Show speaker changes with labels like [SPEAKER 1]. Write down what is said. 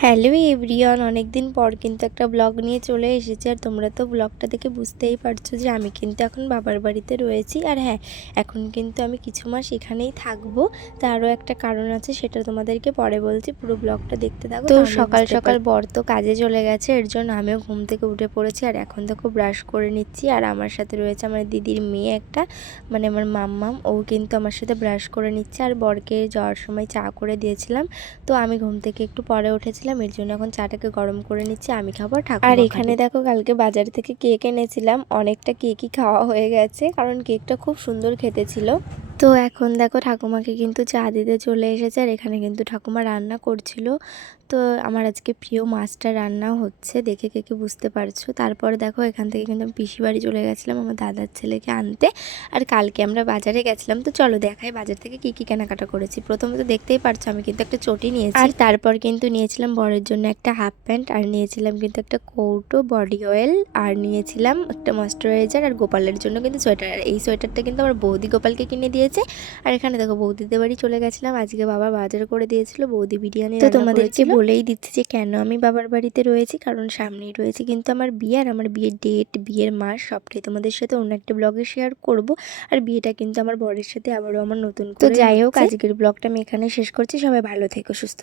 [SPEAKER 1] Hello everyone অনেক দিন পর কিন্তু একটা ব্লগ নিয়ে চলে এসেছি। আর তোমরা তো ব্লগটা দেখে বুঝতেই পারছ যে আমি কিন্তু এখন বাবার বাড়িতে রয়েছি। আর হ্যাঁ এখন কিন্তু আমি কিছু মাস এখানেই থাকব। তারও একটা কারণ আছে সেটা তোমাদেরকে পরে বলছি পুরো ব্লগটা দেখতে থাকো তো সকাল সকাল বর তো কাজে চলে গেছে এর জন্য আমিও ঘুম থেকে উঠে পড়েছি। আর এখন দেখো ব্রাশ করে নিচ্ছি। আর আমার সাথে রয়েছে আমার দিদির মেয়ে একটা মানে আমার মাম্মাম। ও কিন্তু আমার সাথে ব্রাশ করে নিচ্ছে। আর বরকে যাওয়ার সময় চা করে দিয়েছিলাম। তো আমি ঘুম থেকে একটু পরে উঠেছিলাম এর জন্য এখন চাটাকে গরম করে নিচ্ছি আমি খাব ঠাকুর আর এখানে দেখো কালকে বাজার থেকে কেক এনেছিলাম অনেকটা কেকই খাওয়া হয়ে গেছে কারণ কেকটা খুব সুন্দর খেতে ছিল। তো এখন দেখো ঠাকুমাকে কিন্তু চা দিতে চলে এসেছে আর এখানে কিন্তু ঠাকুমা রান্না করছিল। তো আমার আজকে প্রিয় মাছটা রান্না হচ্ছে দেখে কে কে বুঝতে পারছ। তারপরে দেখো এখান থেকে কিন্তু আমি পিসি বাড়ি চলে গেছিলাম আমার দাদার ছেলেকে আনতে আর কালকে আমরা বাজারে গেছিলাম। তো চলো দেখাই বাজার থেকে কি কি কেনাকাটা করেছি। প্রথমে তো দেখতেই পারছ আমি কিন্তু একটা চটি নিয়েছি। আর তারপর কিন্তু নিয়েছিলাম বরের জন্য একটা হাফ প্যান্ট আর নিয়েছিলাম কিন্তু একটা কৌটো বডি অয়েল আর নিয়েছিলাম একটা ময়শ্চারাইজার আর গোপালের জন্য কিন্তু সোয়েটার। আর এই সোয়েটারটা কিন্তু আমার বৌদি গোপালকে কিনে দিয়েছে। আর এখানে দেখো বৌদিদের বাড়ি চলে গেছিলাম। আজকে বাবা বাজার করে দিয়েছিল বৌদি বিরিয়ানি তো তোমাদেরকে বলেই দিচ্ছি যে কেন আমি বাবার বাড়িতে রয়েছি কারণ সামনেই রয়েছে কিন্তু আমার বিয়ে আর আমার বিয়ের ডেট বিয়ের মাস সবটাই তোমাদের সাথে অন্য একটা ব্লগে শেয়ার করব। আর বিয়েটা কিন্তু আমার বরের সাথে আবারও আমার নতুন তো যাই হোক আজকের ব্লগটা আমি এখানে শেষ করছি সবাই ভালো থেকো সুস্থ